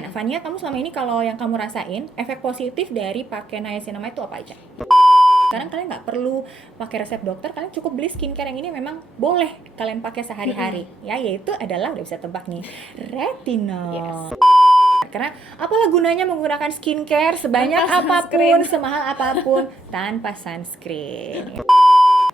Nah, Fania, kamu selama ini kalau yang kamu rasain, efek positif dari pakai niacinamide itu apa aja? Sekarang kalian nggak perlu pakai resep dokter, kalian cukup beli skincare yang ini memang boleh kalian pakai sehari-hari. Ya, yaitu adalah, udah bisa tebak nih, retinol. Karena apalah gunanya menggunakan skincare sebanyak Tanpa apapun, sunscreen. semahal apapun, tanpa sunscreen.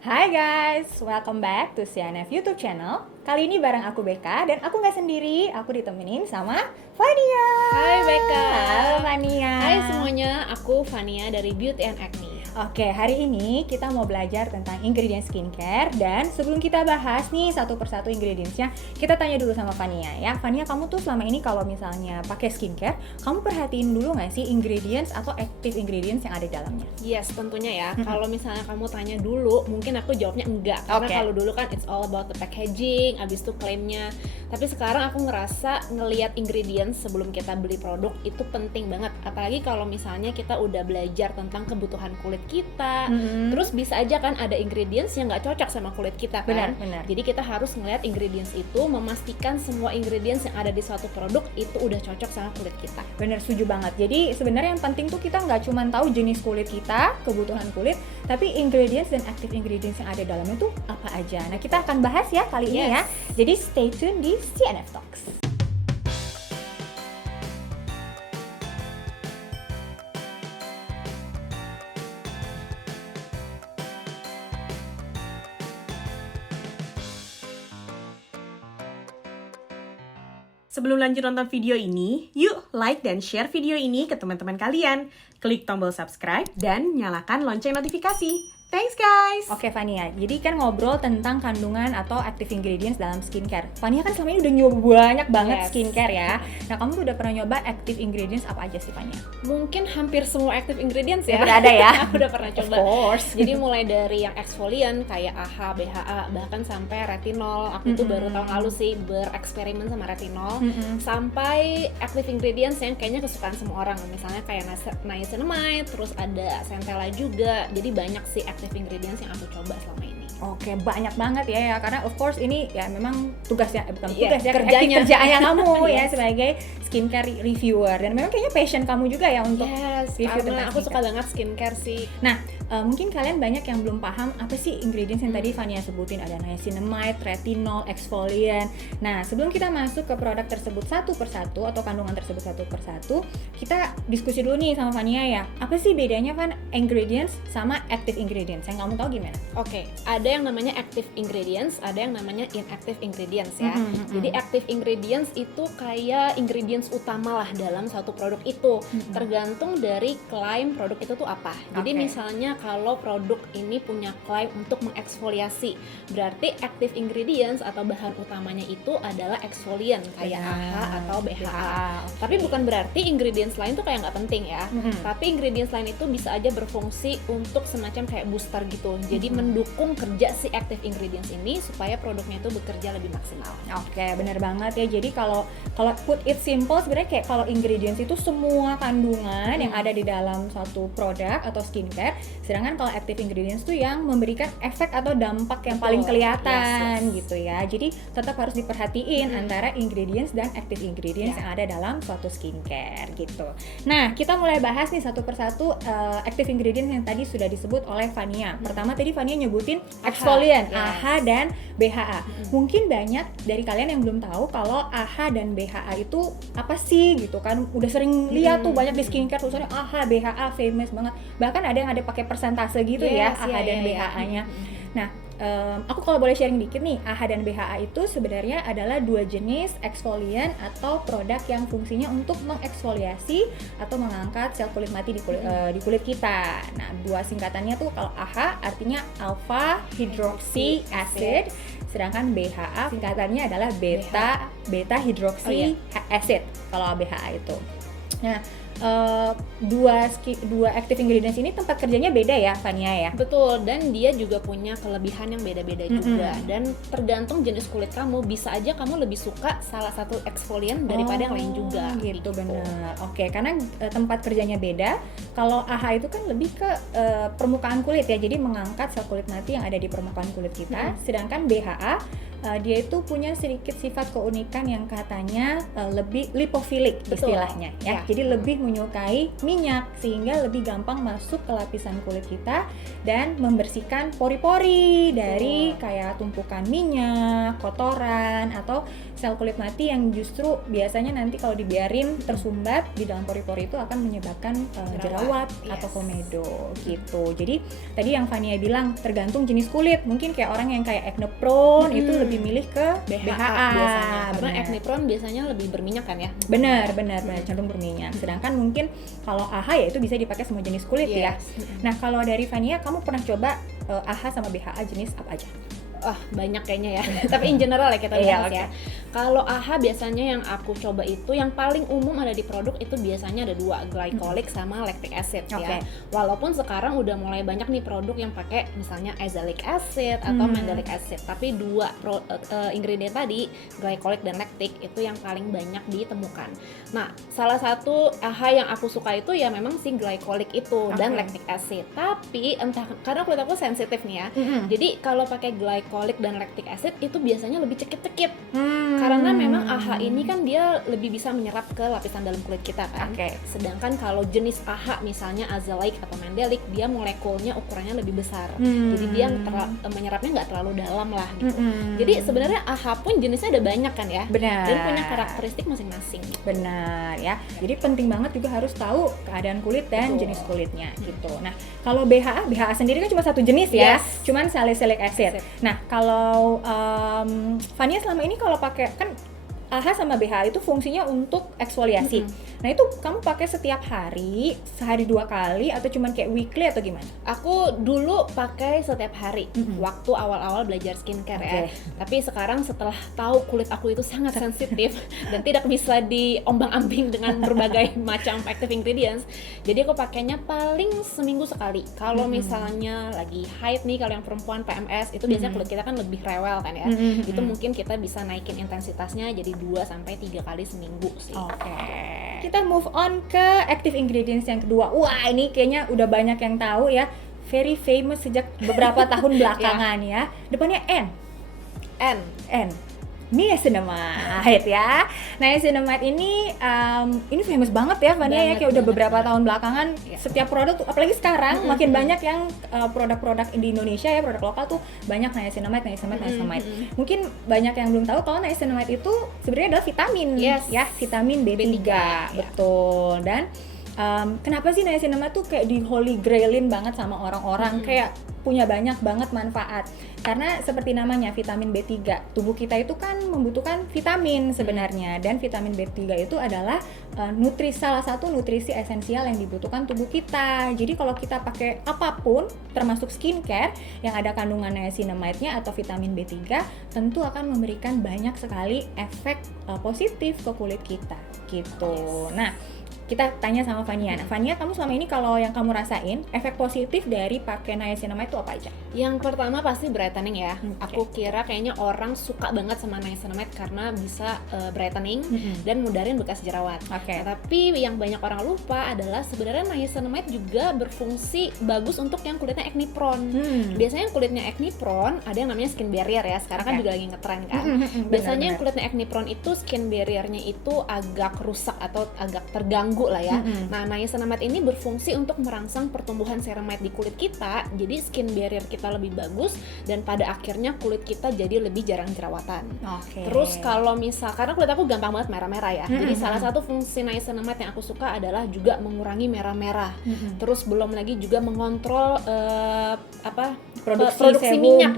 Hai guys, welcome back to CNF YouTube channel. Kali ini bareng aku Beka, dan aku nggak sendiri, aku ditemenin sama Fania. Hai Beka. Halo Fania. Hai semuanya, aku Fania dari Beauty and Acne. Oke, hari ini kita mau belajar tentang ingredient skincare. Dan sebelum kita bahas nih satu persatu ingredientsnya, kita tanya dulu sama Fania ya. Fania, kamu tuh selama ini kalau misalnya pakai skincare, kamu perhatiin dulu nggak sih ingredients atau active ingredients yang ada di dalamnya? Yes, tentunya ya. Kalau misalnya kamu tanya dulu, mungkin aku jawabnya enggak. Karena kalau dulu kan it's all about the packaging, abis itu klaimnya. Tapi sekarang aku ngerasa ngelihat ingredients sebelum kita beli produk itu penting banget. Apalagi kalau misalnya kita udah belajar tentang kebutuhan kulit kita, terus bisa aja kan ada ingredients yang nggak cocok sama kulit kita kan. Benar. Jadi kita harus ngelihat ingredients itu, memastikan semua ingredients yang ada di suatu produk itu udah cocok sama kulit kita. Bener, setuju banget. Jadi sebenarnya yang penting tuh kita nggak cuma tahu jenis kulit kita, kebutuhan kulit, tapi ingredients dan active ingredients yang ada di dalamnya tuh apa aja. Nah, kita akan bahas ya kali ini ya. Jadi stay tune di CNF Talks. Sebelum lanjut nonton video ini, yuk like dan share video ini ke teman-teman kalian. Klik tombol subscribe dan nyalakan lonceng notifikasi. Thanks guys! Oke Fania, jadi kan ngobrol tentang kandungan atau active ingredients dalam skincare. Fania kan selama ini udah nyoba banyak banget skincare ya. Nah, kamu tuh udah pernah nyoba active ingredients apa aja sih Fania? Mungkin hampir semua active ingredients ya. Udah ada ya? Aku udah pernah coba. Of course. Jadi mulai dari yang exfoliant kayak AHA, BHA, bahkan sampai retinol. Aku tuh baru tahun lalu sih bereksperimen sama retinol. Sampai active ingredients yang kayaknya kesukaan semua orang. Misalnya kayak niacinamide, terus ada centella juga. Jadi banyak sih active ingredients yang aku coba selama ini. Oke, banyak banget ya, karena of course ini ya memang tugasnya, bukan Iya, tugas ya, kerjanya. kerjaannya kamu ya Yes. sebagai skincare reviewer, dan memang kayaknya passion kamu juga ya untuk review Karena tentang aku suka skincare. banget skincare sih. Nah, mungkin kalian banyak yang belum paham apa sih ingredients yang tadi Fania sebutin, ada niacinamide, retinol, exfoliant. Nah, sebelum kita masuk ke produk tersebut satu persatu atau kandungan tersebut satu persatu, kita diskusi dulu nih sama Fania ya. Apa sih bedanya Van ingredients sama active ingredients? Yang kamu tahu gimana? Oke, ada yang namanya active ingredients, ada yang namanya inactive ingredients ya. Jadi active ingredients itu kayak ingredients utama lah dalam satu produk itu, tergantung dari klaim produk itu tuh apa. Jadi Oke. misalnya kalau produk ini punya klaim untuk mengeksfoliasi, berarti active ingredients atau bahan utamanya itu adalah exfoliant kayak AHA atau BHA. Tapi bukan berarti ingredients lain tuh kayak nggak penting ya. Tapi ingredients lain itu bisa aja berfungsi untuk semacam kayak booster gitu. Jadi mendukung kerja si active ingredients ini supaya produknya itu bekerja lebih maksimal. Oke, benar banget ya. Jadi kalau put it simple, sebenarnya kayak kalau ingredients itu semua kandungan yang ada di dalam suatu produk atau skincare. Sedangkan kalau active ingredients tuh yang memberikan efek atau dampak yang paling kelihatan gitu ya. Jadi tetap harus diperhatiin antara ingredients dan active ingredients yang ada dalam suatu skincare gitu. Nah, kita mulai bahas nih satu persatu active ingredients yang tadi sudah disebut oleh Fania. Pertama tadi Fania nyebutin exfoliant, AHA dan BHA. Mungkin banyak dari kalian yang belum tahu kalau AHA dan BHA itu apa sih gitu kan. Udah sering lihat tuh banyak di skincare tulisannya AHA, BHA, famous banget. Bahkan ada yang ada pakai persentase gitu ya, AHA dan BHA-nya. Nah, aku kalau boleh sharing dikit nih, AHA dan BHA itu sebenarnya adalah dua jenis exfoliant atau produk yang fungsinya untuk mengeksfoliasi atau mengangkat sel kulit mati di kulit kita. Nah, dua singkatannya tuh kalau AHA artinya alpha hydroxy acid, sedangkan BHA singkatannya adalah beta hydroxy acid kalau BHA itu. Nah, dua active ingredients ini tempat kerjanya beda ya, Fania ya? Betul, dan dia juga punya kelebihan yang beda-beda juga. Dan tergantung jenis kulit kamu, bisa aja kamu lebih suka salah satu exfoliant daripada yang lain juga. Gitu, benar. Oke, karena tempat kerjanya beda. Kalau AHA itu kan lebih ke permukaan kulit ya, jadi mengangkat sel kulit mati yang ada di permukaan kulit kita. Sedangkan BHA dia itu punya sedikit sifat keunikan yang katanya lebih lipofilik Betul. istilahnya ya. Ya. Jadi lebih menyukai minyak sehingga lebih gampang masuk ke lapisan kulit kita dan membersihkan pori-pori dari kayak tumpukan minyak, kotoran atau sel kulit mati yang justru biasanya nanti kalau dibiarin tersumbat di dalam pori-pori itu akan menyebabkan jerawat Yes. atau komedo gitu. Jadi tadi yang Fania bilang tergantung jenis kulit. Mungkin kayak orang yang kayak acne prone itu lebih milih ke BHA biasanya, karena benar. acne prone biasanya lebih berminyak kan ya. Benar, cenderung berminyak. Sedangkan mungkin kalau AHA ya itu bisa dipakai semua jenis kulit ya. Yes. Nah kalau dari Fania, kamu pernah coba AHA sama BHA jenis apa aja? Banyak kayaknya ya. Tapi in general ya kita Iya, bahas ya. Kalau AHA biasanya yang aku coba itu yang paling umum ada di produk itu biasanya ada 2, glycolic sama lactic acid ya. Walaupun sekarang udah mulai banyak nih produk yang pakai misalnya azelaic acid atau mandelic acid, tapi 2 ingredient tadi, glycolic dan lactic itu yang paling banyak ditemukan. Nah, salah satu AHA yang aku suka itu ya memang si glycolic itu dan lactic acid. Tapi entah karena kulit aku sensitif nih ya. Jadi kalau pakai glycolic dan lactic acid itu biasanya lebih cekit-cekit. Karena memang AHA ini kan dia lebih bisa menyerap ke lapisan dalam kulit kita kan. Sedangkan kalau jenis AHA misalnya azelaic atau mandelic, dia molekulnya ukurannya lebih besar. Jadi dia menyerapnya nggak terlalu dalam lah gitu. Jadi sebenarnya AHA pun jenisnya ada banyak kan ya. Benar. Dan punya karakteristik masing-masing. Benar ya. Jadi penting banget juga harus tahu keadaan kulit dan Betul. jenis kulitnya gitu. Nah, kalau BHA sendiri kan cuma satu jenis ya. Yes. Cuman salicylic acid. Nah, kalau Fania selama ini kalau pakai kan AHA sama BHA itu fungsinya untuk eksfoliasi. Nah, itu kamu pakai setiap hari, sehari 2 kali atau cuman kayak weekly atau gimana? Aku dulu pakai setiap hari waktu awal-awal belajar skincare ya. Tapi sekarang setelah tahu kulit aku itu sangat sensitif dan tidak bisa diombang-ambing dengan berbagai macam active ingredients, jadi aku pakainya paling seminggu sekali. Kalau misalnya lagi haid nih, kalau yang perempuan PMS itu biasanya kulit kita kan lebih rewel kan ya. Itu mungkin kita bisa naikin intensitasnya jadi 2-3 kali seminggu sih. Kita move on ke active ingredients yang kedua. Wah, ini kayaknya udah banyak yang tahu ya. Very famous sejak beberapa tahun belakangan ya. Depannya N. Niacinamide ya. Niacinamide ini famous banget ya Fania ya, kayak udah beberapa tahun belakangan setiap produk tuh, apalagi sekarang makin banyak yang produk-produk di Indonesia ya, produk lokal tuh banyak niacinamide. Mungkin banyak yang belum tahu kalau niacinamide itu sebenarnya adalah vitamin ya, vitamin B3. Betul. Dan kenapa sih niacinamide tuh kayak di holy grailin banget sama orang-orang, kayak punya banyak banget manfaat. Karena seperti namanya, vitamin B3, tubuh kita itu kan membutuhkan vitamin sebenarnya, dan vitamin B3 itu adalah salah satu nutrisi esensial yang dibutuhkan tubuh kita. Jadi kalau kita pakai apapun, termasuk skincare yang ada kandungan niacinamide-nya atau vitamin B3, tentu akan memberikan banyak sekali efek positif ke kulit kita gitu. Nah, kita tanya sama Fania. Nah, Fania, kamu selama ini kalau yang kamu rasain efek positif dari pakai niacinamide itu apa aja? Yang pertama pasti brightening ya. Aku kira kayaknya orang suka banget sama niacinamide karena bisa brightening dan mudahin bekas jerawat. Nah, tapi yang banyak orang lupa adalah sebenarnya niacinamide juga berfungsi bagus untuk yang kulitnya acne prone. Biasanya yang kulitnya acne prone ada yang namanya skin barrier ya. Sekarang kan juga lagi ngetren kan. Biasanya yang kulitnya acne prone itu skin barriernya itu agak rusak atau agak terganggu lah ya. Nah, niacinamide ini berfungsi untuk merangsang pertumbuhan ceramide di kulit kita, jadi skin barrier kita lebih bagus dan pada akhirnya kulit kita jadi lebih jarang jerawatan. Terus kalau karena kulit aku gampang banget merah-merah ya, jadi salah satu fungsi niacinamide yang aku suka adalah juga mengurangi merah-merah. Terus belum lagi juga mengontrol produksi minyak.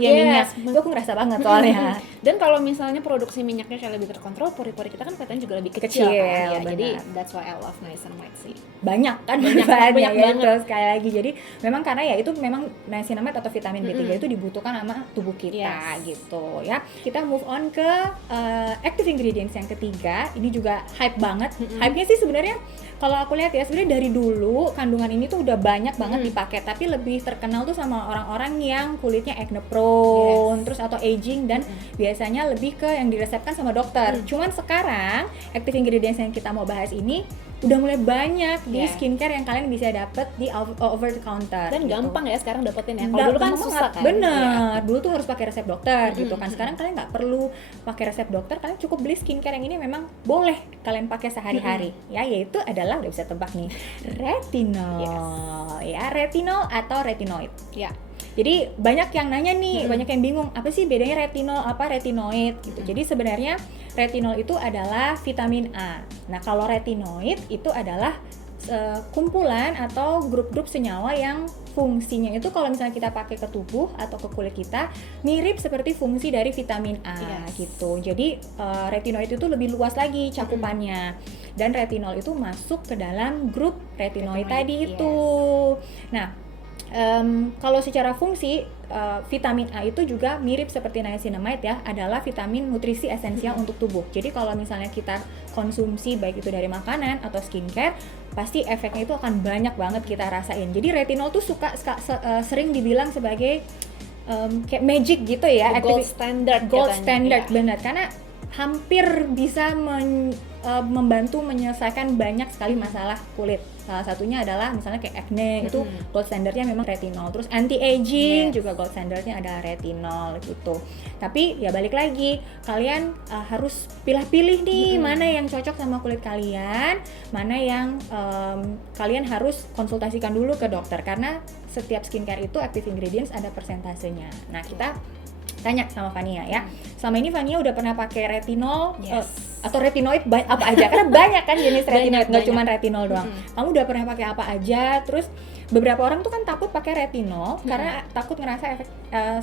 Itu aku ngerasa banget soalnya. Dan kalau misalnya produksi minyaknya kayak lebih terkontrol, pori-pori kita kan kelihatan juga lebih kecil kan ya. Jadi that's why I love niacinamide sih. Banyak kan manfaatnya ya itu sekali lagi. Jadi memang karena ya itu memang niacinamide atau vitamin B3 itu dibutuhkan sama tubuh kita gitu ya. Kita move on ke active ingredients yang ketiga. Ini juga hype banget. Hype-nya sih sebenarnya kalau aku lihat ya, sebenarnya dari dulu kandungan ini tuh udah banyak banget dipakai, tapi lebih terkenal tuh sama orang-orang yang kulitnya acne prone, terus atau aging, dan biasanya lebih ke yang diresepkan sama dokter. Cuman sekarang active ingredients yang kita mau bahas ini udah mulai banyak di Yeah. skincare yang kalian bisa dapet di over the counter. Dan gitu. gampang ya sekarang dapetin ya. Kalau dulu kan Gampang susah banget. kan. Bener, dulu tuh harus pakai resep dokter gitu kan. Mm-mm. Sekarang kalian nggak perlu pakai resep dokter, kalian cukup beli skincare yang ini memang boleh kalian pakai sehari-hari. Ya, yaitu adalah udah bisa tebak nih, retinol. Ya, retinol atau retinoid. Ya. Jadi banyak yang nanya nih, banyak yang bingung apa sih bedanya retinol apa retinoid gitu. Jadi sebenarnya retinol itu adalah vitamin A. Nah, kalau retinoid itu adalah kumpulan atau grup-grup senyawa yang fungsinya itu kalau misalnya kita pakai ke tubuh atau ke kulit kita mirip seperti fungsi dari vitamin A gitu. Jadi retinoid itu lebih luas lagi cakupannya. Dan retinol itu masuk ke dalam grup retinoid tadi itu. Nah, kalau secara fungsi vitamin A itu juga mirip seperti niacinamide ya, adalah vitamin nutrisi esensial untuk tubuh. Jadi kalau misalnya kita konsumsi baik itu dari makanan atau skincare, pasti efeknya itu akan banyak banget kita rasain. Jadi retinol tuh sering dibilang sebagai kayak magic gitu ya, Gold standard standard benar, karena hampir bisa membantu menyelesaikan banyak sekali masalah kulit. Salah satunya adalah misalnya kayak acne, itu gold standardnya memang retinol. Terus anti-aging juga gold standardnya adalah retinol gitu. Tapi ya balik lagi, kalian harus pilih-pilih nih mana yang cocok sama kulit kalian, mana yang kalian harus konsultasikan dulu ke dokter, karena setiap skincare itu active ingredients ada persentasenya. Nah, kita tanya sama Fania ya. Selama ini Fania udah pernah pakai retinol atau retinoid apa aja? Karena banyak kan jenis retinoid, nggak cuma retinol doang. Kamu udah pernah pakai apa aja? Terus beberapa orang tuh kan takut pakai retinol karena takut ngerasa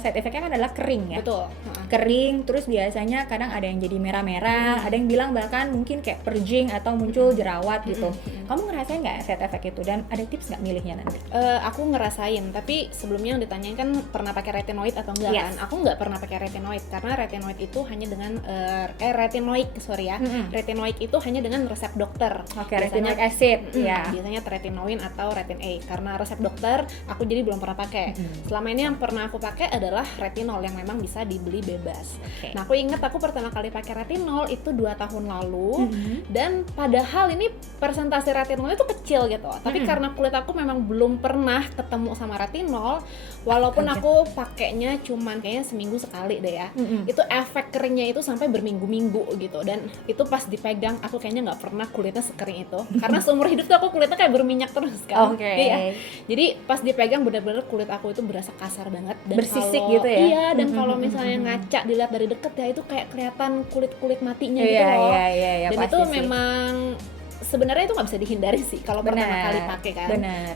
side effect-nya kan adalah kering ya. Betul. Kering, terus biasanya kadang ada yang jadi merah-merah, ada yang bilang bahkan mungkin kayak purging atau muncul jerawat gitu. Kamu ngerasain nggak side effect itu, dan ada tips nggak milihnya nanti? Aku ngerasain, tapi sebelumnya yang ditanyain kan pernah pakai retinoid atau enggak kan? Aku nggak pernah pakai retinoid karena retinoid itu hanya dengan retinoid itu hanya dengan resep dokter. Oke, retinoid acid ya. Biasanya retinoin atau retin A. Karena resep dokter aku jadi belum pernah pakai. Selama ini yang pernah aku pakai adalah retinol yang memang bisa dibeli bebas. Nah, aku ingat aku pertama kali pakai retinol itu 2 tahun lalu, dan padahal ini persentase retinolnya itu kecil gitu. Tapi karena kulit aku memang belum pernah ketemu sama retinol, walaupun aku pakainya cuman kayaknya seminggu sekali deh ya. Itu efek keringnya itu sampai berminggu-minggu gitu, dan itu pas dipegang aku kayaknya nggak pernah kulitnya sekering itu. Karena seumur hidup tuh aku kulitnya kayak berminyak terus kan. Iya. Jadi pas dipegang bener-bener kulit aku itu berasa kasar banget, dan bersisik gitu ya. Iya, dan kalau misalnya ngaca dilihat dari deket ya itu kayak kelihatan kulit matinya gitu loh. Iya, Dan itu memang sebenarnya itu nggak bisa dihindari sih kalau pertama kali pakai kan.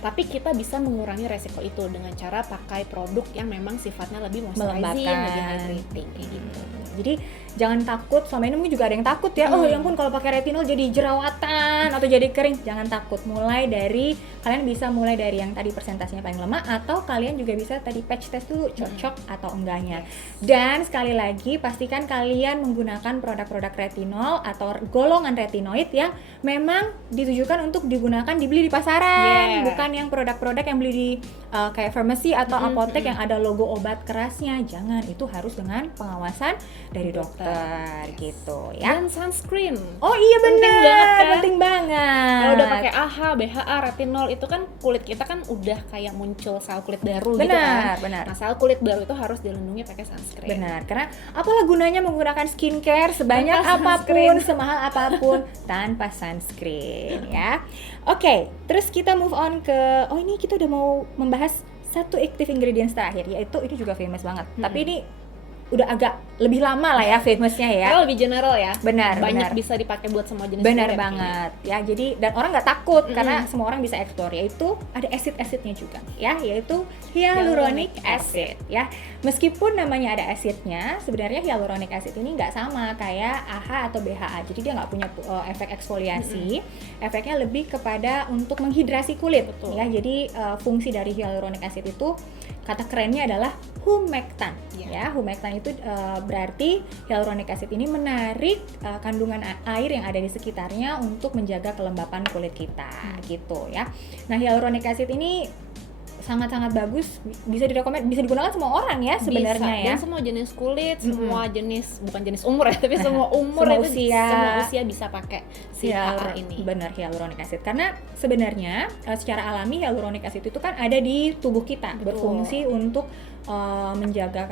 Tapi kita bisa mengurangi resiko itu dengan cara pakai produk yang memang sifatnya lebih moisturizing, lebih hydrating kayak gitu. Jadi jangan takut, selama ini mungkin juga ada yang takut ya, oh ya ampun kalau pakai retinol jadi jerawatan atau jadi kering. Jangan takut, kalian bisa mulai dari yang tadi persentasenya paling lemah, atau kalian juga bisa tadi patch test dulu cocok atau enggaknya. Dan sekali lagi pastikan kalian menggunakan produk-produk retinol atau golongan retinoid yang memang ditujukan untuk dibeli di pasaran, bukan yang produk-produk yang beli di kayak farmasi atau apotek yang ada logo obat kerasnya. Jangan, itu harus dengan pengawasan dari dokter gitu ya. Dan sunscreen. Oh iya benar, penting banget. Kalau udah pakai AHA, BHA, retinol itu kan kulit kita kan udah kayak muncul sel kulit baru gitu kan. Benar. Nah, sel kulit baru itu harus dilindungi pakai sunscreen. Benar, karena apalah gunanya menggunakan skincare sebanyak apapun, semahal apapun tanpa sunscreen ya. Oke, terus kita move on ke ini kita udah mau membahas satu active ingredients terakhir, yaitu ini juga famous banget. Tapi ini udah agak lebih lama lah ya famousnya ya. Karena lebih general ya. Banyak bisa dipakai buat semua jenis kulit. Banget ya. Jadi dan orang nggak takut karena semua orang bisa explore, yaitu ada acid-acidnya juga ya, yaitu hyaluronic acid ya. Meskipun namanya ada acidnya, sebenarnya hyaluronic acid ini nggak sama kayak AHA atau BHA. Jadi dia nggak punya efek eksfoliasi. Efeknya lebih kepada untuk menghidrasi kulit. Ya. Jadi fungsi dari hyaluronic acid itu kata kerennya adalah humectant ya. Humectant itu berarti hyaluronic acid ini menarik kandungan air yang ada di sekitarnya untuk menjaga kelembapan kulit kita gitu ya. Nah, hyaluronic acid ini sangat-sangat bagus, bisa digunakan semua orang ya sebenarnya ya. Dan semua jenis kulit, semua jenis, bukan jenis umur ya, tapi semua umur Semua itu usia. semua usia bisa pakai si HA ini. Benar, hyaluronic acid. Karena sebenarnya secara alami hyaluronic acid itu kan ada di tubuh kita, berfungsi untuk menjaga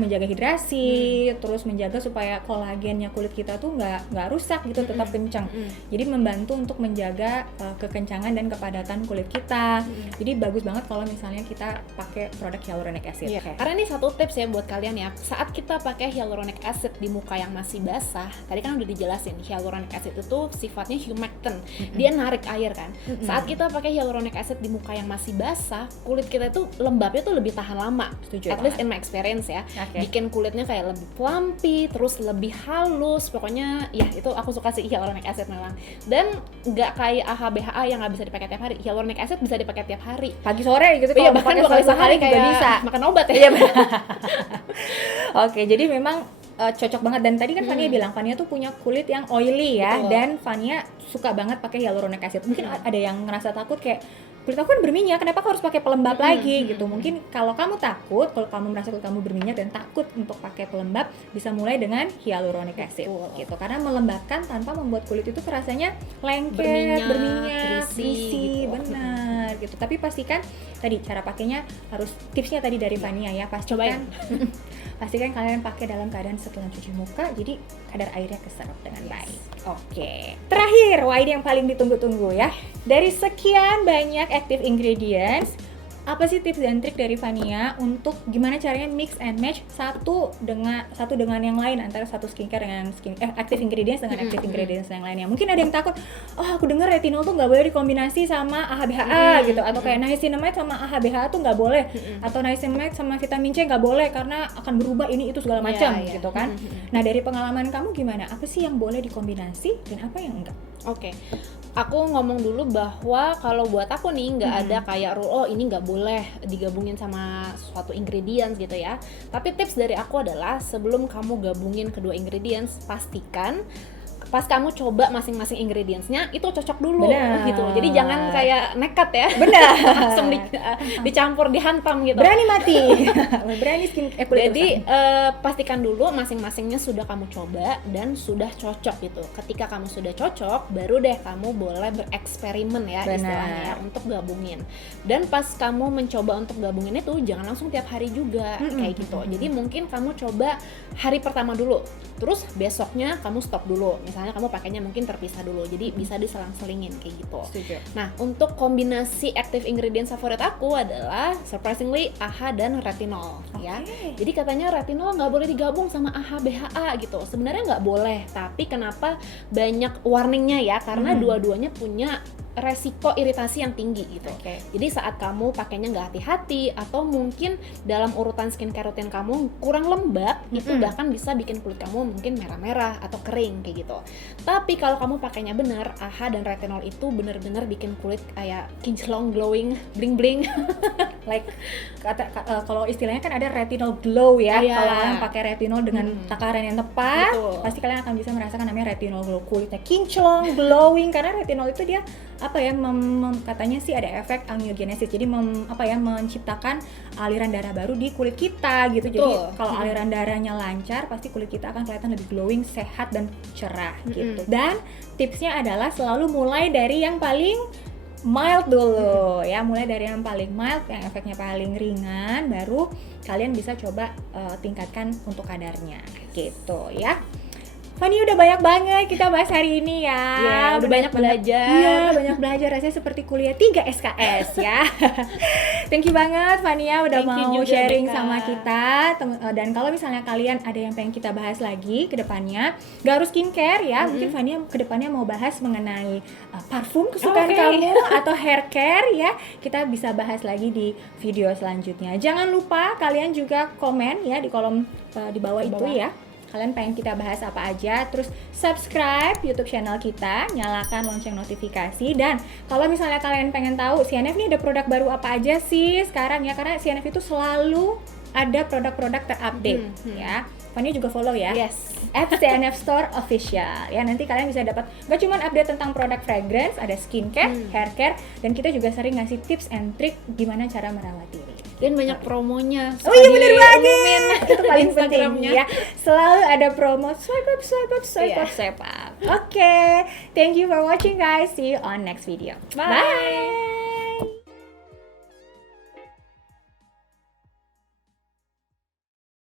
menjaga hidrasi, terus menjaga supaya kolagennya kulit kita tuh nggak rusak gitu, tetap kencang. Jadi membantu untuk menjaga kekencangan dan kepadatan kulit kita. Jadi bagus banget kalau misalnya kita pakai produk hyaluronic acid. Iya, karena ini satu tips ya buat kalian ya. Saat kita pakai hyaluronic acid di muka yang masih basah, tadi kan udah dijelasin hyaluronic acid itu sifatnya humectant, dia narik air kan. Saat kita pakai hyaluronic acid di muka yang masih basah, kulit kita itu lembabnya tuh lebih tahan lama. At least in my experience ya. Bikin kulitnya kayak lebih plumpy, terus lebih halus. Pokoknya ya itu aku suka sih hyaluronic acid memang. Dan nggak kayak AHA BHA yang nggak bisa dipakai tiap hari. Hyaluronic acid bisa dipakai tiap hari. Pagi sore gitu, Iya, kalau bahkan pakai 2 kali sehari juga kayak bisa. makan obat ya. Iya benar. Oke, jadi memang cocok banget. Dan tadi kan Fania bilang Fania tuh punya kulit yang oily ya. Betul. Dan Fania suka banget pakai hyaluronic acid. Mungkin ada yang ngerasa takut kayak kulit aku kan berminyak, kenapa aku harus pakai pelembab lagi gitu. Mungkin kalau kamu takut, kalau kamu merasa kulit kamu berminyak dan takut untuk pakai pelembab, bisa mulai dengan hyaluronic acid gitu. Karena melembabkan tanpa membuat kulit itu rasanya lengket, berminyak, greasy, gitu. benar gitu. Tapi pastikan tadi cara pakainya harus, tipsnya tadi dari Fania ya, pastikan pastikan kalian pakai dalam keadaan setelah cuci muka, jadi kadar airnya keserap dengan baik. Oke. Terakhir, wah ini yang paling ditunggu-tunggu ya. Dari sekian banyak active ingredients, apa sih tips dan trik dari Fania untuk gimana caranya mix and match satu dengan yang lain, antara satu skincare dengan active ingredients dengan active ingredients yang lainnya. Mungkin ada yang takut, oh aku dengar retinol tuh nggak boleh dikombinasi sama AHA BHA gitu, atau kayak niacinamide sama AHA BHA tuh nggak boleh, atau niacinamide sama vitamin C nggak boleh karena akan berubah ini itu segala macam gitu kan. Nah dari pengalaman kamu gimana? Apa sih yang boleh dikombinasi dan apa yang enggak? Oke. Aku ngomong dulu bahwa kalau buat aku nih nggak ada kayak rule, oh ini nggak boleh digabungin sama suatu ingredients gitu ya. Tapi tips dari aku adalah sebelum kamu gabungin kedua ingredients, pastikan pas kamu coba masing-masing ingredientsnya itu cocok dulu. Benar. Gitu. Jadi jangan kayak nekat ya. Benar. Langsung dicampur, dihantam gitu. Berani mati. Berani kulit. Jadi pastikan dulu masing-masingnya sudah kamu coba dan sudah cocok gitu. Ketika kamu sudah cocok, baru deh kamu boleh bereksperimen ya. Benar. Istilahnya ya, untuk gabungin. Dan pas kamu mencoba untuk gabungin itu jangan langsung tiap hari juga kayak gitu. Jadi mungkin kamu coba hari pertama dulu, terus besoknya kamu stop dulu. Misalnya kamu pakainya mungkin terpisah dulu, jadi bisa diselang-selingin kayak gitu. Setuju. Nah, untuk kombinasi active ingredient favorit aku adalah surprisingly AHA dan retinol ya. Jadi katanya retinol nggak boleh digabung sama AHA BHA gitu. Sebenarnya nggak boleh, tapi kenapa banyak warningnya ya? Karena dua-duanya punya resiko iritasi yang tinggi gitu. Jadi saat kamu pakainya nggak hati-hati atau mungkin dalam urutan skincare rutin kamu kurang lembab, itu bahkan bisa bikin kulit kamu mungkin merah-merah atau kering kayak gitu. Tapi kalau kamu pakainya benar, AHA dan retinol itu benar-benar bikin kulit kayak kinclong, glowing, bling-bling. Like kalau istilahnya kan ada retinol glow ya. Iya. Kalau kalian pakai retinol dengan takaran yang tepat, Betul. pasti kalian akan bisa merasakan namanya retinol glow, kulitnya kinclong, glowing, karena retinol itu dia apa ya, katanya sih ada efek angiogenesis, jadi menciptakan aliran darah baru di kulit kita gitu. Betul. Jadi kalau aliran darahnya lancar, pasti kulit kita akan kelihatan lebih glowing, sehat dan cerah gitu. Dan tipsnya adalah selalu mulai dari yang paling mild dulu ya, mulai dari yang paling mild, yang efeknya paling ringan, baru kalian bisa coba tingkatkan untuk kadarnya gitu ya. Fani udah banyak banget kita bahas hari ini ya. Iya, udah banyak belajar. Iya, banyak belajar, rasanya seperti kuliah 3 SKS ya. Thank you banget Fania udah Thank you mau juga, sharing Beka. sama kita. Dan kalau misalnya kalian ada yang pengen kita bahas lagi ke depannya, gak harus skincare ya, mungkin Fania ke depannya mau bahas mengenai parfum kesukaan kamu atau hair care ya, kita bisa bahas lagi di video selanjutnya. Jangan lupa kalian juga komen ya di kolom di bawah itu ya. Kalian pengen kita bahas apa aja, terus subscribe YouTube channel kita, nyalakan lonceng notifikasi, dan kalau misalnya kalian pengen tahu CNF ini ada produk baru apa aja sih sekarang ya, karena CNF itu selalu ada produk-produk terupdate ya. Fanny juga follow ya. Yes. @CNF Store Official ya, nanti kalian bisa dapat gak cuma update tentang produk fragrance, ada skincare, hair care, dan kita juga sering ngasih tips and trick gimana cara merawat diri. Dan banyak promonya. Oh iya bener banget, itu paling penting Instagramnya. ya. Selalu ada promo swipe up, swipe up, swipe Iya. up, swipe up. Oke, thank you for watching guys. See you on next video. Bye.